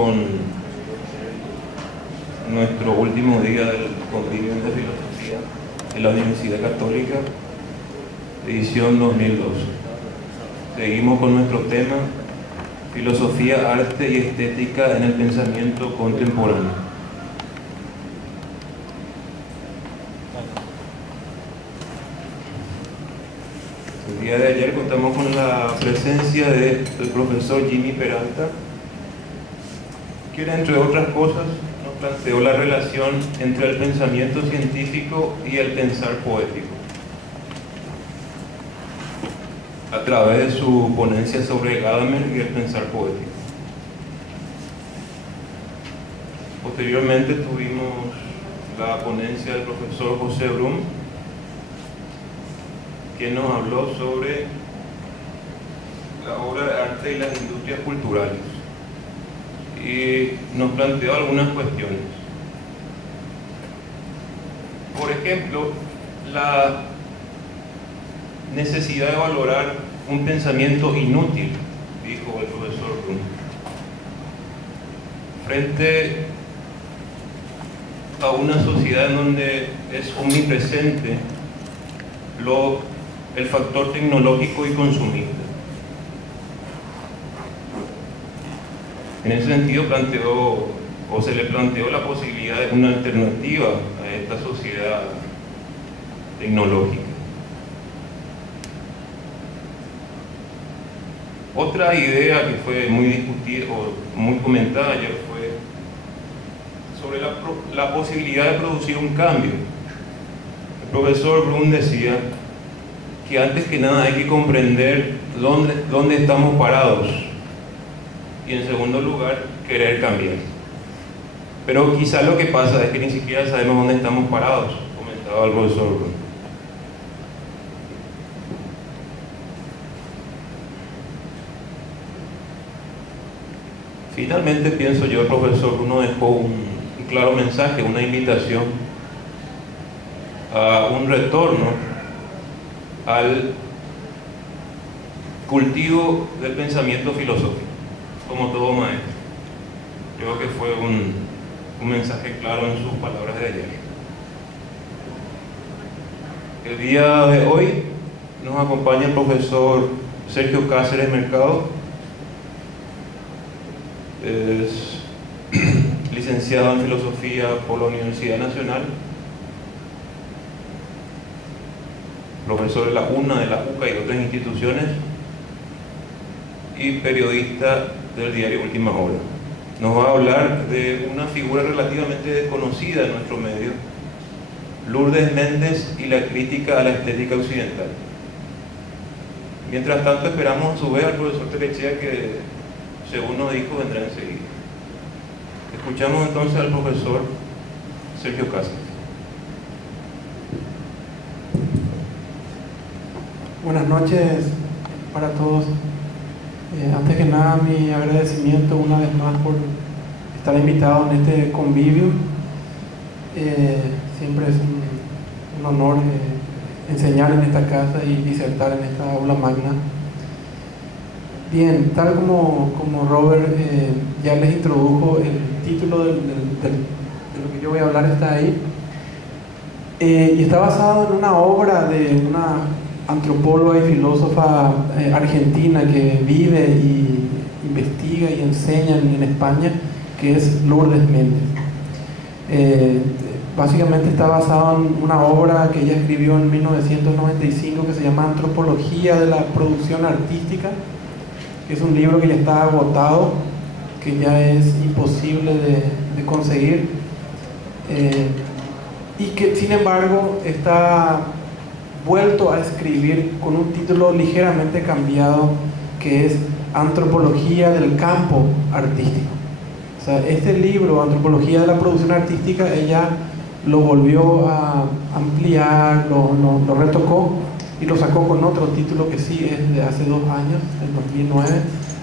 Con nuestro último día del Convivio de Filosofía en la Universidad Católica, edición 2012. Seguimos con nuestro tema: filosofía, arte y estética en el pensamiento contemporáneo. El día de ayer contamos con la presencia del profesor Jimmy Peralta, quien, entre otras cosas, nos planteó la relación entre el pensamiento científico y el pensar poético a través de su ponencia sobre Gadamer y el pensar poético. Posteriormente tuvimos la ponencia del profesor José Brum, quien nos habló sobre la obra de arte y las industrias culturales y nos planteó algunas cuestiones. Por ejemplo, la necesidad de valorar un pensamiento inútil, dijo el profesor Brum, frente a una sociedad en donde es omnipresente el factor tecnológico y consumista. En ese sentido se le planteó la posibilidad de una alternativa a esta sociedad tecnológica. Otra idea que fue muy discutida o muy comentada ayer fue sobre la posibilidad de producir un cambio. El profesor Brum decía que antes que nada hay que comprender dónde estamos parados y, en segundo lugar, querer cambiar. Pero quizás lo que pasa es que ni siquiera sabemos dónde estamos parados, comentaba el profesor Brum. Finalmente, pienso yo, el profesor Brum nos dejó un claro mensaje, una invitación a un retorno al cultivo del pensamiento filosófico, como todo maestro. Creo que fue un mensaje claro en sus palabras de ayer. El día de hoy nos acompaña el profesor Sergio Cáceres Mercado. Es licenciado en filosofía por la Universidad Nacional, profesor de la UNA, de la UCA y de otras instituciones, y periodista del diario Última Hora. Nos va a hablar de una figura relativamente desconocida en nuestro medio, Lourdes Méndez y la crítica a la estética occidental. Mientras tanto, esperamos a su vez al profesor Telechea, que, según nos dijo, vendrá enseguida. Escuchamos entonces al profesor Sergio Cáceres. Buenas noches para todos. Antes que nada, mi agradecimiento una vez más por estar invitado en este convivio. Siempre es un honor enseñar en esta casa y disertar en esta aula magna. Bien, tal como Robert ya les introdujo, el título de lo que yo voy a hablar está ahí, y está basado en una obra de una antropóloga y filósofa argentina que vive y investiga y enseña en España, que es Lourdes Méndez. Básicamente está basado en una obra que ella escribió en 1995 que se llama Antropología de la Producción Artística, que es un libro que ya está agotado, que ya es imposible de conseguir, y que sin embargo está vuelto a escribir con un título ligeramente cambiado, que es Antropología del Campo Artístico. O sea, este libro, Antropología de la Producción Artística, ella lo volvió a ampliar, lo retocó y lo sacó con otro título que sí es de hace 2 años, en 2009,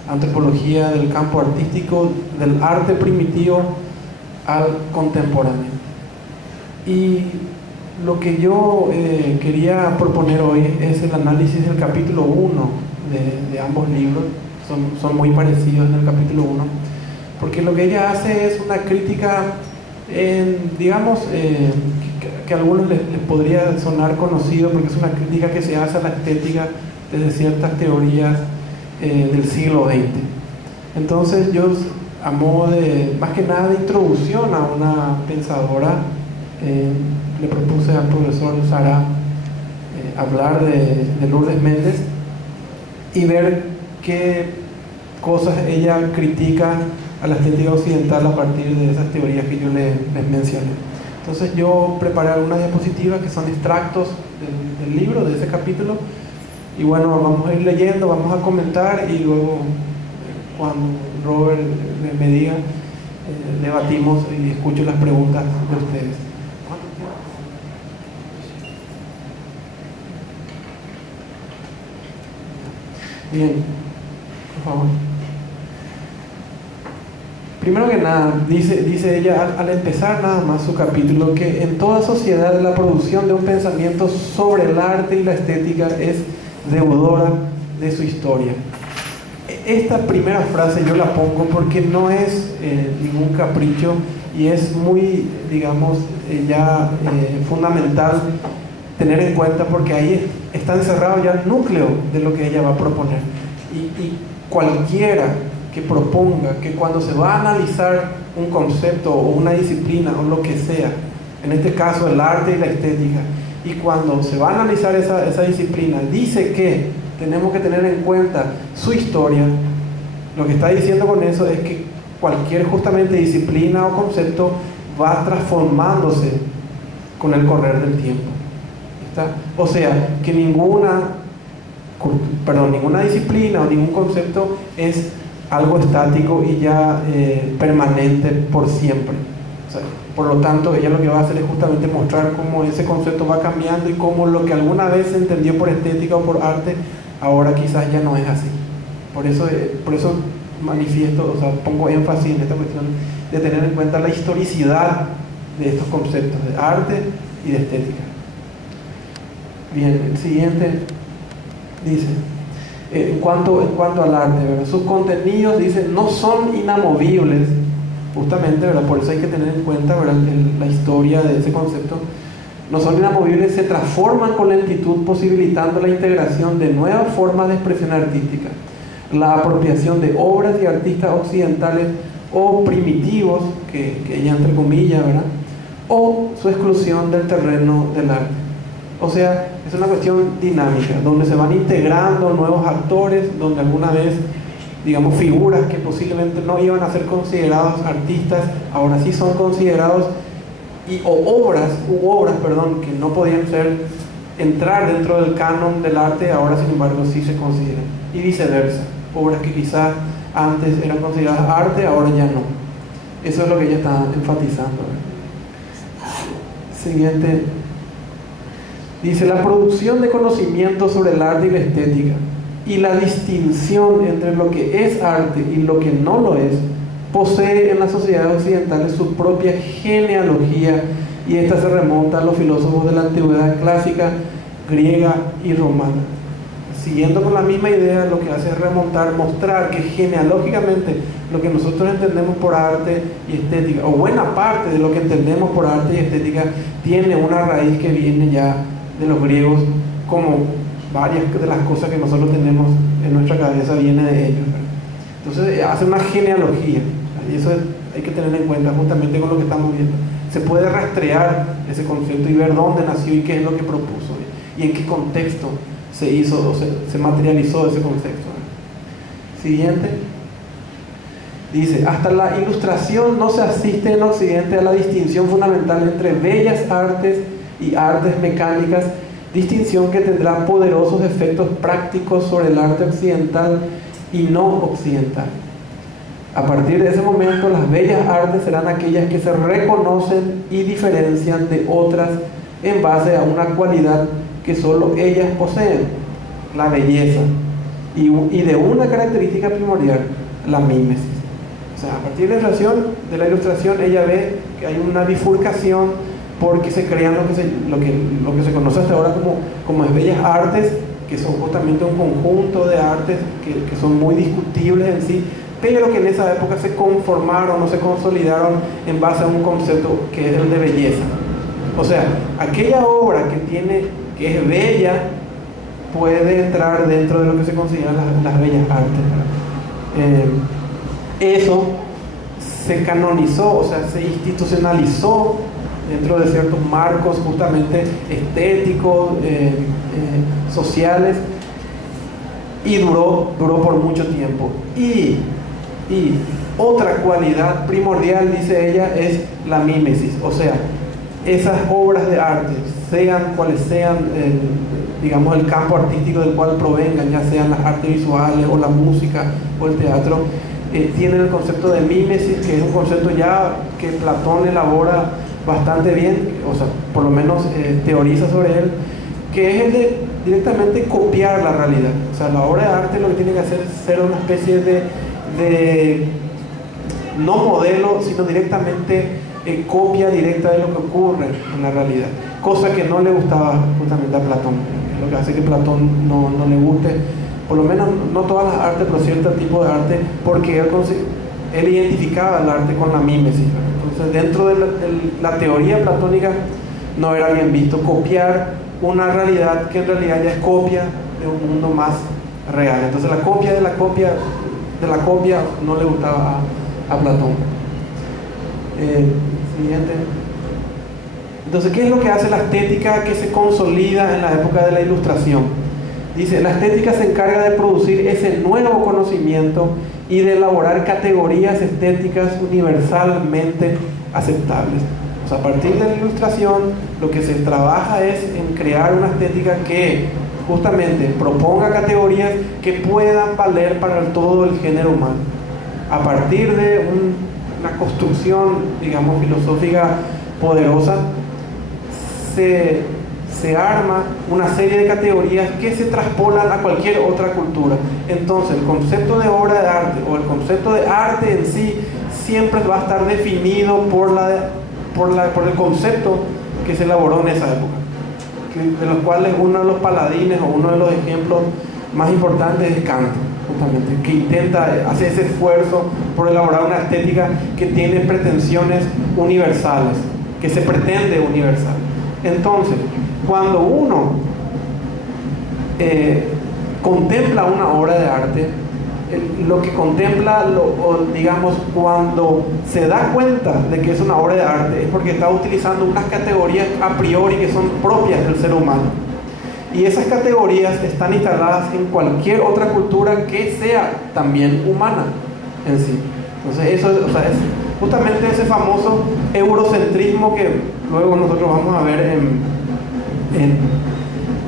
Antropología del Campo Artístico, del arte primitivo al contemporáneo. Y lo que yo quería proponer hoy es el análisis del capítulo 1 de ambos libros. Son muy parecidos en el capítulo 1, porque lo que ella hace es una crítica, digamos, que a algunos les podría sonar conocido, porque es una crítica que se hace a la estética desde ciertas teorías del siglo XX. Entonces yo, a modo de, más que nada de introducción a una pensadora, le propuse al profesor Sara hablar de Lourdes Méndez y ver qué cosas ella critica a la estética occidental a partir de esas teorías que yo les mencioné. Entonces yo preparé algunas diapositivas que son extractos del libro, de ese capítulo, y bueno, vamos a ir leyendo, vamos a comentar, y luego cuando Robert me diga, debatimos y escucho las preguntas de ustedes. Bien, por favor. Primero que nada, dice ella al empezar nada más su capítulo, que en toda sociedad la producción de un pensamiento sobre el arte y la estética es deudora de su historia. Esta primera frase yo la pongo porque no es ningún capricho, y es muy, digamos, fundamental tener en cuenta, porque ahí está encerrado ya el núcleo de lo que ella va a proponer. Y cualquiera que proponga que cuando se va a analizar un concepto o una disciplina o lo que sea, en este caso el arte y la estética, y cuando se va a analizar esa disciplina, dice que tenemos que tener en cuenta su historia, lo que está diciendo con eso es que cualquier justamente disciplina o concepto va transformándose con el correr del tiempo. ¿Está? O sea, que ninguna disciplina o ningún concepto es algo estático y ya permanente por siempre. O sea, por lo tanto, ella lo que va a hacer es justamente mostrar cómo ese concepto va cambiando y cómo lo que alguna vez se entendió por estética o por arte, ahora quizás ya no es así. Por eso manifiesto, o sea, pongo énfasis en esta cuestión de tener en cuenta la historicidad de estos conceptos de arte y de estética. Bien, el siguiente dice, en cuanto al arte, ¿verdad? Sus contenidos, dice, no son inamovibles, justamente, ¿verdad? Por eso hay que tener en cuenta, ¿verdad?, la historia de ese concepto. No son inamovibles, se transforman con lentitud, posibilitando la integración de nuevas formas de expresión artística, la apropiación de obras y artistas occidentales o primitivos, que ella entre comillas, ¿verdad?, o su exclusión del terreno del arte. O sea, es una cuestión dinámica, donde se van integrando nuevos actores, donde alguna vez, digamos, figuras que posiblemente no iban a ser considerados artistas, ahora sí son considerados, o obras, que no podían entrar dentro del canon del arte, ahora sin embargo sí se consideran, y viceversa, obras que quizás antes eran consideradas arte, ahora ya no. Eso es lo que ella está enfatizando. Siguiente. Dice, la producción de conocimiento sobre el arte y la estética y la distinción entre lo que es arte y lo que no lo es, posee en las sociedades occidentales su propia genealogía, y esta se remonta a los filósofos de la antigüedad clásica, griega y romana. Siguiendo con la misma idea, lo que hace es mostrar que genealógicamente lo que nosotros entendemos por arte y estética, o buena parte de lo que entendemos por arte y estética, tiene una raíz que viene ya de los griegos, como varias de las cosas que nosotros tenemos en nuestra cabeza viene de ellos, ¿verdad? Entonces hace una genealogía, y eso hay que tener en cuenta justamente con lo que estamos viendo. Se puede rastrear ese concepto y ver dónde nació y qué es lo que propuso, y en qué contexto se hizo o se materializó ese concepto. Siguiente. Dice, hasta la Ilustración no se asiste en Occidente a la distinción fundamental entre bellas artes y artes mecánicas, distinción que tendrá poderosos efectos prácticos sobre el arte occidental y no occidental. A partir de ese momento, las bellas artes serán aquellas que se reconocen y diferencian de otras en base a una cualidad que solo ellas poseen, la belleza, y de una característica primordial, la mímesis. O sea, a partir de la ilustración ella ve que hay una bifurcación, porque se crean lo que se conoce hasta ahora como es bellas artes, que son justamente un conjunto de artes que son muy discutibles en sí, pero que en esa época se conformaron o se consolidaron en base a un concepto que es el de belleza. O sea, aquella obra que es bella puede entrar dentro de lo que se consideran las bellas artes. Eso se canonizó, o sea, se institucionalizó dentro de ciertos marcos justamente estéticos, sociales, y duró por mucho tiempo. Y otra cualidad primordial, dice ella, es la mímesis. O sea, esas obras de arte, sean cuales sean, digamos, el campo artístico del cual provengan, ya sean las artes visuales o la música o el teatro, tienen el concepto de mímesis, que es un concepto ya que Platón elabora bastante bien, o sea, por lo menos teoriza sobre él, que es el de directamente copiar la realidad. O sea, la obra de arte lo que tiene que hacer es ser una especie de no modelo, sino directamente copia directa de lo que ocurre en la realidad, cosa que no le gustaba justamente a Platón. Lo que hace que Platón no le guste, por lo menos no todas las artes, pero cierto tipo de arte, porque él identificaba el arte con la mímesis. Entonces, dentro de la teoría platónica no era bien visto copiar una realidad que en realidad ya es copia de un mundo más real. Entonces, la copia de la copia de la copia no le gustaba a Platón. Siguiente. Entonces, ¿qué es lo que hace la estética que se consolida en la época de la Ilustración? Dice, la estética se encarga de producir ese nuevo conocimiento y de elaborar categorías estéticas universalmente aceptables. O sea, a partir de la Ilustración, lo que se trabaja es en crear una estética que justamente proponga categorías que puedan valer para todo el género humano. A partir de una construcción, digamos, filosófica poderosa, se arma una serie de categorías que se traspolan a cualquier otra cultura. Entonces, el concepto de obra de arte o el concepto de arte en sí siempre va a estar definido por el concepto que se elaboró en esa época, de los cuales uno de los paladines o uno de los ejemplos más importantes es Kant, justamente, que intenta hacer ese esfuerzo por elaborar una estética que tiene pretensiones universales, que se pretende universal. Entonces, cuando uno contempla una obra de arte, lo que contempla, digamos, cuando se da cuenta de que es una obra de arte, es porque está utilizando unas categorías a priori que son propias del ser humano. Y esas categorías están instaladas en cualquier otra cultura que sea también humana en sí. Entonces, eso es justamente ese famoso eurocentrismo que luego nosotros vamos a ver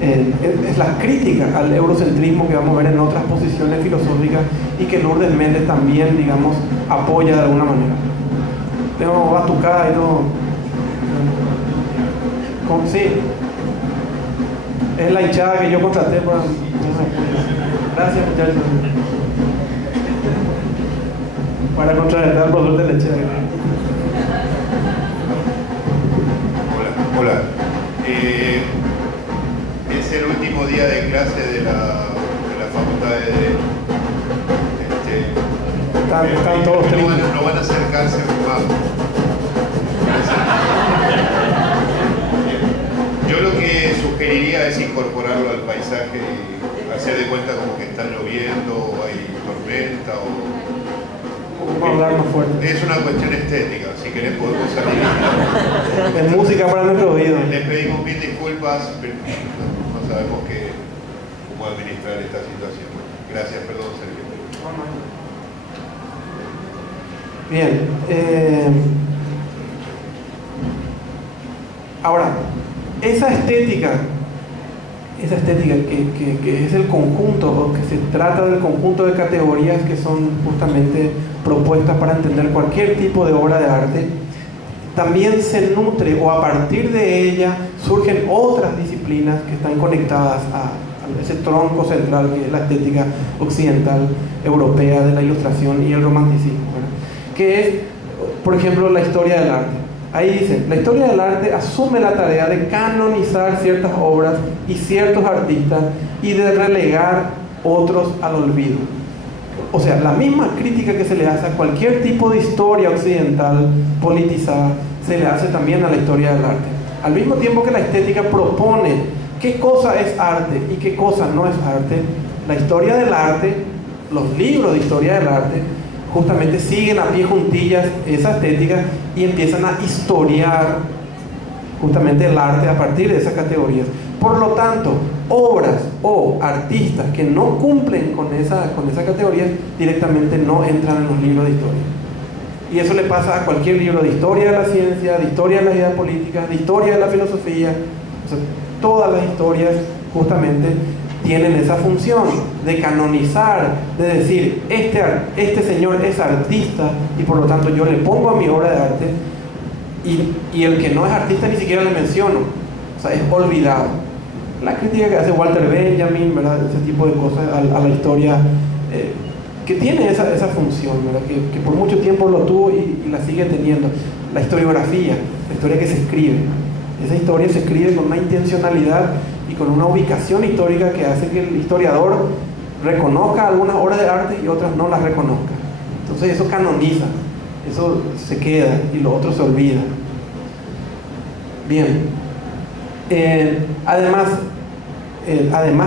es la crítica al eurocentrismo que vamos a ver en otras posiciones filosóficas y que Lourdes Méndez también, digamos, apoya de alguna manera. Tengo batucada y todo. Sí, es la hinchada que yo contraté para... Gracias, muchachos. Para contrarrestar al profesor de lechera. Hola. Es el último día de clase de la facultad de Derecho. Están todos tristes. No van a acercarse más. Yo lo que sugeriría es incorporarlo al paisaje y hacer de cuenta como que está lloviendo o hay tormenta Vamos a hablar más fuerte. Es una cuestión estética, si querés podemos salir. Es música para nuestro oído. Les pedimos mil disculpas, pero no sabemos cómo administrar esta situación. Gracias, perdón, Sergio. Bien. Ahora, esa estética que es el conjunto, o que se trata del conjunto de categorías que son justamente propuestas para entender cualquier tipo de obra de arte, también se nutre, o a partir de ella surgen otras disciplinas que están conectadas a ese tronco central que es la estética occidental europea de la Ilustración y el Romanticismo, ¿verdad? Que es, por ejemplo, la historia del arte. Ahí dice, la historia del arte asume la tarea de canonizar ciertas obras y ciertos artistas y de relegar otros al olvido. o sea, la misma crítica que se le hace a cualquier tipo de historia occidental politizada, se le hace también a la historia del arte. Al mismo tiempo que la estética propone qué cosa es arte y qué cosa no es arte, la historia del arte, los libros de historia del arte, justamente siguen a pie juntillas esa estética y empiezan a historiar justamente el arte a partir de esas categorías. Por lo tanto, obras o artistas que no cumplen con esa categoría directamente no entran en los libros de historia. Y eso le pasa a cualquier libro de historia de la ciencia, de historia de la idea política, de historia de la filosofía. O sea, todas las historias justamente tienen esa función de canonizar, de decir, este señor es artista y por lo tanto yo le pongo a mi obra de arte, y el que no es artista ni siquiera le menciono, o sea, es olvidado. La crítica que hace Walter Benjamin, ¿verdad? Ese tipo de cosas a la historia, que tiene esa función, ¿verdad? Que por mucho tiempo lo tuvo y la sigue teniendo. La historiografía, la historia que se escribe. Esa historia se escribe con una intencionalidad y con una ubicación histórica que hace que el historiador reconozca algunas obras de arte y otras no las reconozca. Entonces eso canoniza, eso se queda y lo otro se olvida. Bien. Además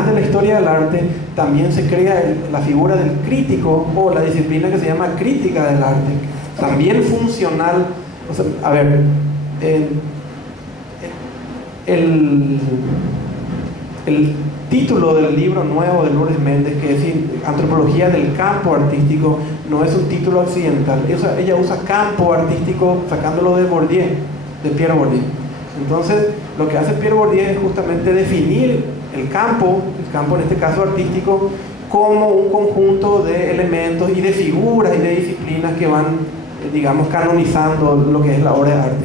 de la historia del arte, también se crea la figura del crítico o la disciplina que se llama crítica del arte, también funcional. O sea, a ver, el título del libro nuevo de Lourdes Méndez, que es Antropología del campo artístico, no es un título occidental. Ella usa campo artístico sacándolo de Bourdieu, de Pierre Bourdieu. Entonces, lo que hace Pierre Bourdieu es justamente definir el campo en este caso artístico, como un conjunto de elementos y de figuras y de disciplinas que van, digamos, canonizando lo que es la obra de arte.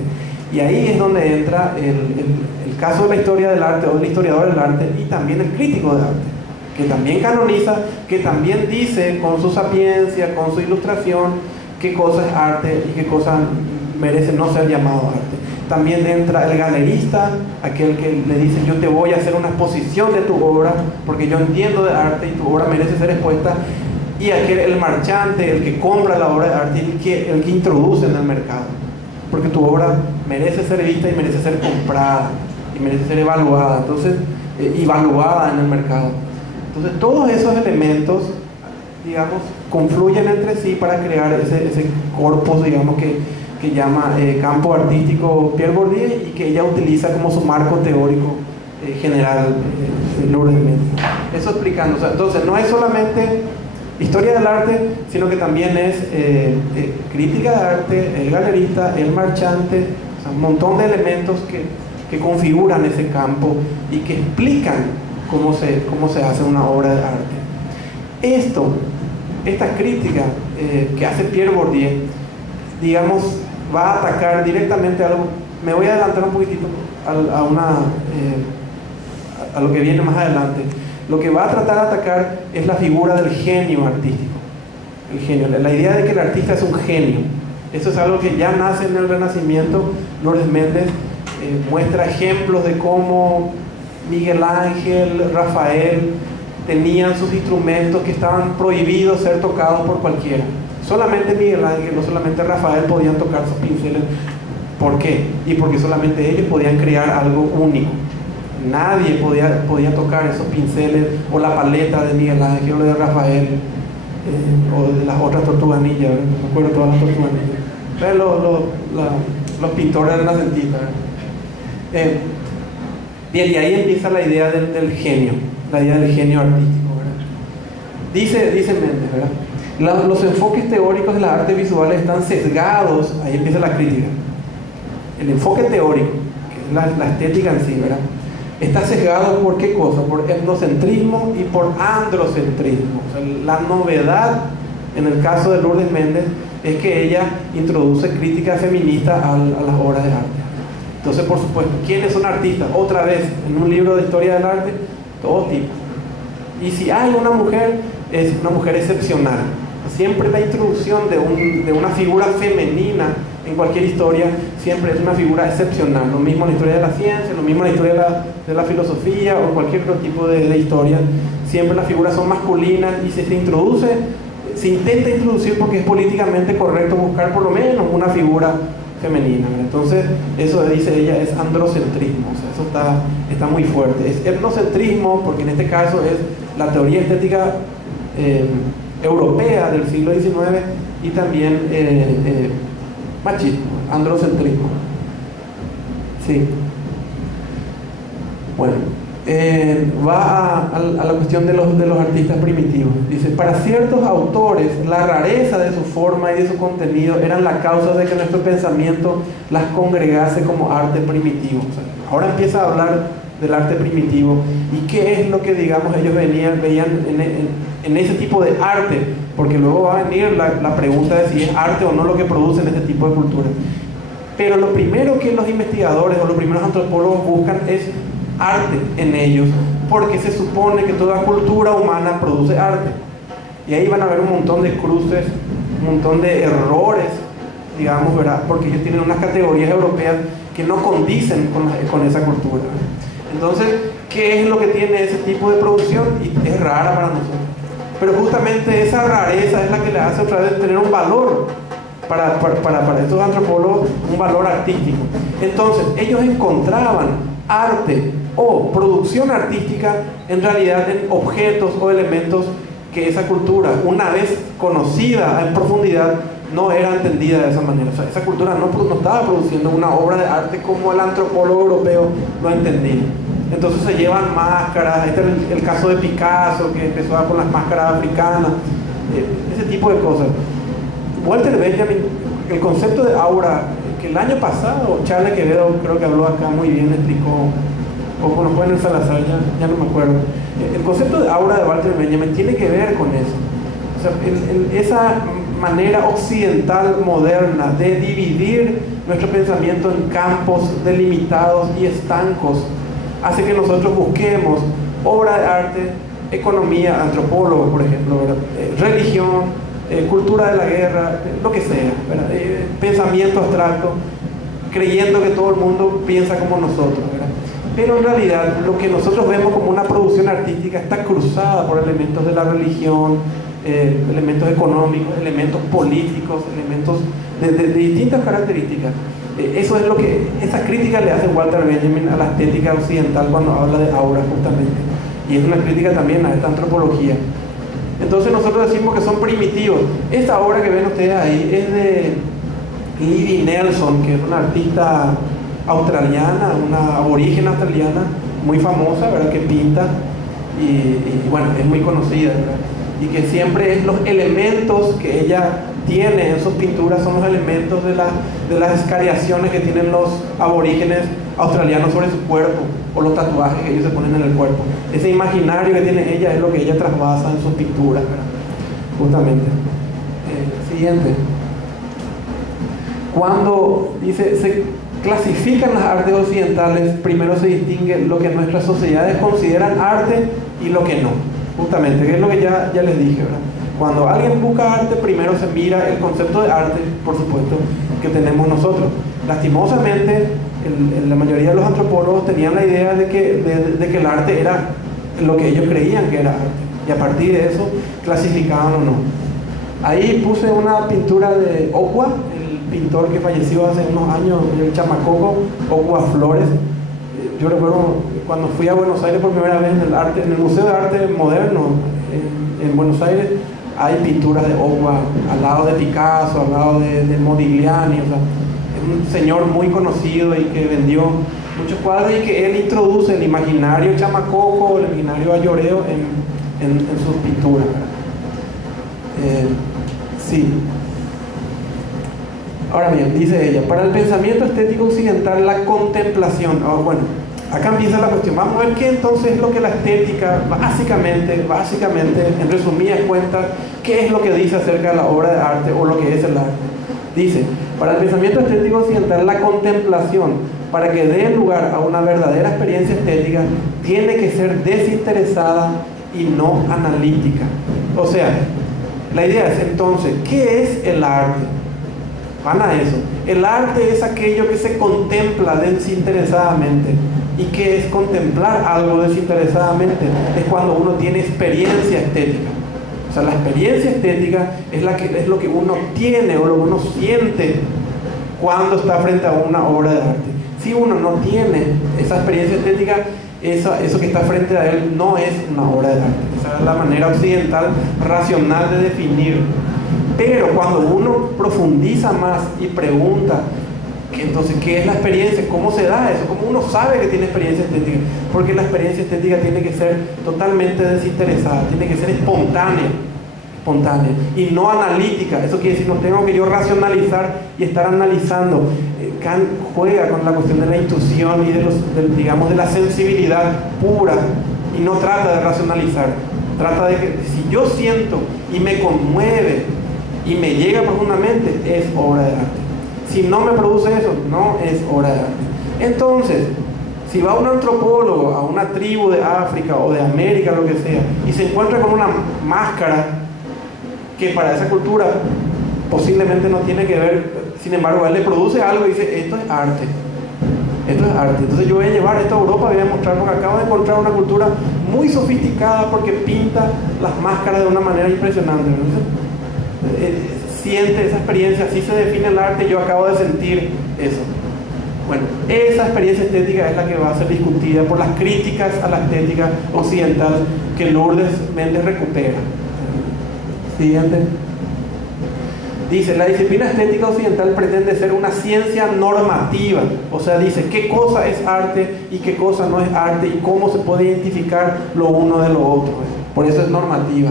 Y ahí es donde entra el caso de la historia del arte o del historiador del arte y también el crítico de arte, que también canoniza, que también dice con su sapiencia, con su ilustración, qué cosa es arte y qué cosa merece no ser llamado arte. También entra el galerista, aquel que le dice, yo te voy a hacer una exposición de tu obra porque yo entiendo de arte y tu obra merece ser expuesta. Y el marchante, el que compra la obra de arte, el que introduce en el mercado, porque tu obra merece ser vista y merece ser comprada y merece ser evaluada, entonces, evaluada en el mercado. Entonces todos esos elementos, digamos, confluyen entre sí para crear ese corpus, digamos, que llama campo artístico Pierre Bourdieu y que ella utiliza como su marco teórico general Lourdes Méndez. Eso explicando, o sea, entonces no es solamente historia del arte, sino que también es crítica de arte, el galerista, el marchante, o sea, un montón de elementos que configuran ese campo y que explican cómo se hace una obra de arte. Esta crítica que hace Pierre Bourdieu, digamos, va a atacar directamente algo. Me voy a adelantar un poquitito a lo que viene más adelante. Lo que va a tratar de atacar es la figura del genio artístico. El genio, la idea de que el artista es un genio. Eso es algo que ya nace en el Renacimiento. Lourdes Méndez muestra ejemplos de cómo Miguel Ángel, Rafael tenían sus instrumentos que estaban prohibidos ser tocados por cualquiera. Solamente Miguel Ángel, no solamente Rafael podían tocar sus pinceles. ¿Por qué? Y porque solamente ellos podían crear algo único. Nadie podía tocar esos pinceles o la paleta de Miguel Ángel o de Rafael o de las otras tortugas ninja, ¿verdad? No me acuerdo todas las tortugas ninja. Pero los pintores renacentistas. Bien, y ahí empieza la idea del genio, la idea del genio artístico, ¿verdad? Dice Méndez, ¿verdad? Los enfoques teóricos de las artes visuales están sesgados, ahí empieza la crítica. El enfoque teórico, que es la estética en sí, ¿verdad? Está sesgado por qué cosa, por etnocentrismo y por androcentrismo. O sea, la novedad en el caso de Lourdes Méndez es que ella introduce crítica feminista a las obras de arte. Entonces, por supuesto, ¿quiénes son artistas? Otra vez, en un libro de historia del arte, todo tipo. Y si hay una mujer, es una mujer excepcional. Siempre la introducción de una figura femenina en cualquier historia siempre es una figura excepcional. Lo mismo en la historia de la ciencia, lo mismo en la historia de la filosofía o cualquier otro tipo de historia. Siempre las figuras son masculinas y si se introduce se intenta introducir porque es políticamente correcto buscar por lo menos una figura femenina, ¿verdad? Entonces eso dice ella es androcentrismo, o sea, eso está muy fuerte. Es etnocentrismo porque en este caso es la teoría estética europea del siglo XIX y también machismo, androcentrismo. Sí. Bueno, va a la cuestión de los artistas primitivos. Dice, para ciertos autores, la rareza de su forma y de su contenido eran la causa de que nuestro pensamiento las congregase como arte primitivo. O sea, ahora empieza a hablar del arte primitivo y qué es lo que, digamos, ellos veían en ese tipo de arte, porque luego va a venir la pregunta de si es arte o no lo que producen este tipo de culturas. Pero lo primero que los investigadores o los primeros antropólogos buscan es arte en ellos, porque se supone que toda cultura humana produce arte. Y ahí van a haber un montón de cruces, un montón de errores, digamos, ¿verdad? Porque ellos tienen unas categorías europeas que no condicen con esa cultura. Entonces, ¿qué es lo que tiene ese tipo de producción? Y es rara para nosotros. Pero justamente esa rareza es la que le hace otra vez tener un valor para estos antropólogos, un valor artístico. Entonces, ellos encontraban arte o producción artística en realidad en objetos o elementos que esa cultura, una vez conocida en profundidad, no era entendida de esa manera. O sea, esa cultura no estaba produciendo una obra de arte como el antropólogo europeo lo entendía. Entonces se llevan máscaras, este es el caso de Picasso, que empezó con las máscaras africanas, ese tipo de cosas. Walter Benjamin, el concepto de aura, que el año pasado Charles Quevedo creo que habló acá muy bien, explicó, o cuando fue en el Salazar, ya no me acuerdo. El concepto de aura de Walter Benjamin tiene que ver con eso. O sea, esa manera occidental moderna de dividir nuestro pensamiento en campos delimitados y estancos hace que nosotros busquemos obra de arte, economía, antropólogos, por ejemplo, religión, cultura de la guerra, lo que sea, pensamiento abstracto, creyendo que todo el mundo piensa como nosotros, ¿verdad? Pero en realidad lo que nosotros vemos como una producción artística está cruzada por elementos de la religión, elementos económicos, elementos políticos, elementos de distintas características. Eso es lo que, esa crítica le hace Walter Benjamin a la estética occidental cuando habla de aura justamente, y es una crítica también a esta antropología. Entonces nosotros decimos que son primitivos. Esta obra que ven ustedes ahí es de Lily Nelson, que es una artista australiana, una aborigen australiana muy famosa, ¿verdad? Que pinta y bueno, es muy conocida, ¿verdad? Y que siempre es los elementos que ella tiene en sus pinturas son los elementos de las escariaciones que tienen los aborígenes australianos sobre su cuerpo, o los tatuajes que ellos se ponen en el cuerpo. Ese imaginario que tiene ella es lo que ella trasvasa en sus pinturas, ¿verdad? Justamente. Siguiente. Cuando dice se clasifican las artes occidentales, primero se distingue lo que nuestras sociedades consideran arte y lo que no. Justamente, que es lo que ya les dije, ¿verdad? Cuando alguien busca arte, primero se mira el concepto de arte, por supuesto, que tenemos nosotros. Lastimosamente, la mayoría de los antropólogos tenían la idea de que el arte era lo que ellos creían que era arte, y a partir de eso clasificaban o no. Ahí puse una pintura de Ocua, el pintor que falleció hace unos años, el chamacoco, Ocua Flores. Yo recuerdo cuando fui a Buenos Aires por primera vez en el Museo de Arte Moderno en Buenos Aires, hay pinturas de Ocua al lado de Picasso, al lado de Modigliani. O sea, es un señor muy conocido y que vendió muchos cuadros y que él introduce el imaginario chamacoco, el imaginario ayoreo en sus pinturas. Sí. Ahora bien, dice ella, para el pensamiento estético occidental la contemplación, bueno, acá empieza la cuestión. Vamos a ver qué entonces es lo que la estética, básicamente, en resumidas cuentas, qué es lo que dice acerca de la obra de arte o lo que es el arte. Dice, para el pensamiento estético occidental, la contemplación, para que dé lugar a una verdadera experiencia estética, tiene que ser desinteresada y no analítica. O sea, la idea es entonces, ¿qué es el arte? Van a eso. El arte es aquello que se contempla desinteresadamente. ¿Y qué es contemplar algo desinteresadamente? Es cuando uno tiene experiencia estética. O sea, la experiencia estética es lo que uno tiene o lo que uno siente cuando está frente a una obra de arte. Si uno no tiene esa experiencia estética, eso que está frente a él no es una obra de arte. Esa es la manera occidental racional de definir. Pero cuando uno profundiza más y pregunta, entonces, ¿qué es la experiencia? ¿Cómo se da eso? ¿Cómo uno sabe que tiene experiencia estética? Porque la experiencia estética tiene que ser totalmente desinteresada, tiene que ser espontánea y no analítica. Eso quiere decir, no tengo que yo racionalizar y estar analizando. Kant juega con la cuestión de la intuición y digamos, de la sensibilidad pura, y no trata de racionalizar. Trata de que si yo siento y me conmueve y me llega profundamente, es obra de arte. Si no me produce eso, no es obra de arte. Entonces, si va un antropólogo a una tribu de África o de América, lo que sea, y se encuentra con una máscara que para esa cultura posiblemente no tiene que ver, sin embargo a él le produce algo y dice, esto es arte, entonces yo voy a llevar esto a Europa, voy a mostrar, porque acabo de encontrar una cultura muy sofisticada porque pinta las máscaras de una manera impresionante. Entonces, siente esa experiencia, así se define el arte, yo acabo de sentir eso. Bueno, esa experiencia estética es la que va a ser discutida por las críticas a la estética occidental que Lourdes Méndez recupera. Siguiente. Dice, la disciplina estética occidental pretende ser una ciencia normativa, o sea, dice qué cosa es arte y qué cosa no es arte y cómo se puede identificar lo uno de lo otro. Por eso es normativa.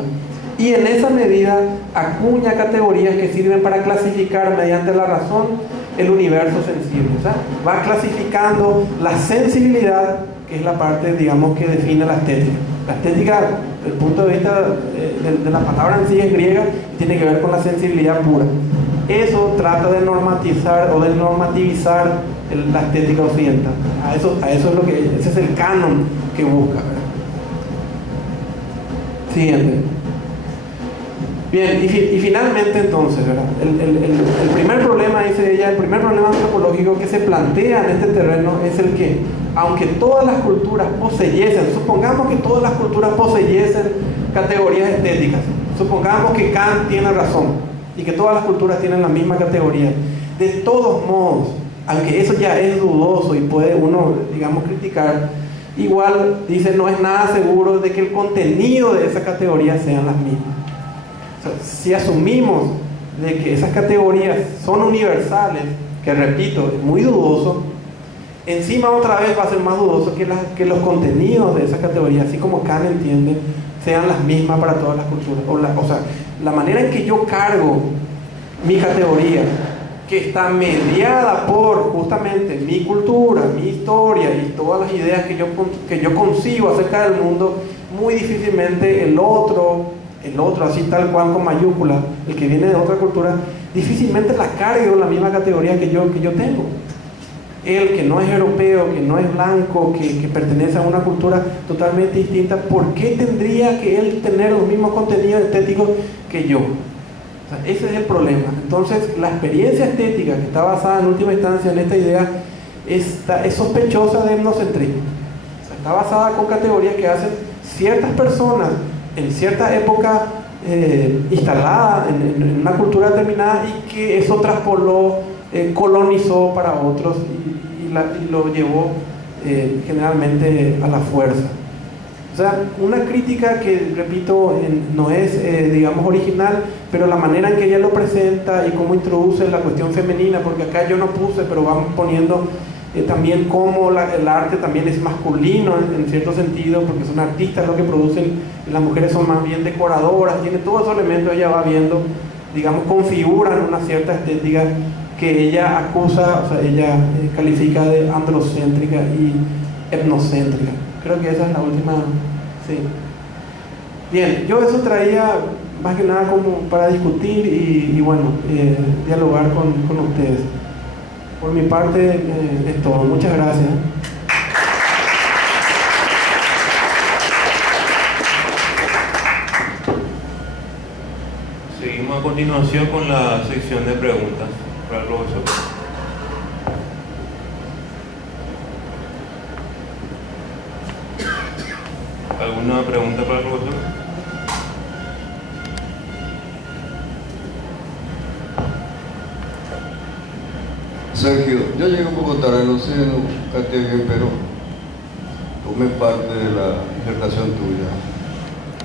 Y en esa medida acuña categorías que sirven para clasificar mediante la razón el universo sensible. O sea, va clasificando la sensibilidad, que es la parte, digamos, que define la estética. La estética, desde el punto de vista de la palabra en sí, es griega y tiene que ver con la sensibilidad pura. Eso trata de normatizar o de normativizar la estética occidental. Ese es el canon que busca, ¿verdad? Siguiente. Bien, y finalmente entonces, ¿verdad? El primer problema, dice ella, el primer problema antropológico que se plantea en este terreno es el que, aunque todas las culturas poseyesen, supongamos que todas las culturas poseyesen categorías estéticas, supongamos que Kant tiene razón y que todas las culturas tienen la misma categoría, de todos modos, aunque eso ya es dudoso y puede uno, digamos, criticar, igual, dice, no es nada seguro de que el contenido de esas categorías sean las mismas. Si asumimos de que esas categorías son universales, que repito, es muy dudoso, encima otra vez va a ser más dudoso que los contenidos de esas categorías, así como Kant entiende, sean las mismas para todas las culturas. O sea, la manera en que yo cargo mi categoría, que está mediada por justamente mi cultura, mi historia y todas las ideas que yo concibo acerca del mundo, muy difícilmente el otro, así tal cual con mayúscula, el que viene de otra cultura, difícilmente la cargo en la misma categoría que yo tengo. El que no es europeo, que no es blanco, que pertenece a una cultura totalmente distinta, ¿por qué tendría que él tener los mismos contenidos estéticos que yo? O sea, ese es el problema. Entonces, la experiencia estética, que está basada en última instancia en esta idea, es sospechosa de etnocentrismo. O sea, está basada con categorías que hacen ciertas personas en cierta época instalada en una cultura determinada, y que eso traspoló, colonizó para otros y lo llevó generalmente a la fuerza. O sea, una crítica que, repito, no es, digamos, original, pero la manera en que ella lo presenta y cómo introduce la cuestión femenina, porque acá yo no puse, pero vamos poniendo también cómo el arte también es masculino en cierto sentido, porque son artistas lo que producen, las mujeres son más bien decoradoras, tiene todos esos elementos, ella va viendo, digamos, configuran una cierta estética que ella acusa, o sea, ella califica de androcéntrica y etnocéntrica. Creo que esa es la última, sí. Bien, yo eso traía más que nada como para discutir y bueno, dialogar con ustedes. Por mi parte es todo. Muchas gracias. Seguimos a continuación con la sección de preguntas para el profesor. ¿Alguna pregunta para el profesor? Sergio, yo llegué un poco tarde, no sé, no buscaste bien, pero tomé parte de la disertación tuya.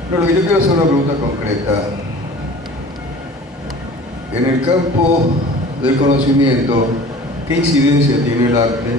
Pero lo que yo quiero hacer es una pregunta concreta. En el campo del conocimiento, ¿qué incidencia tiene el arte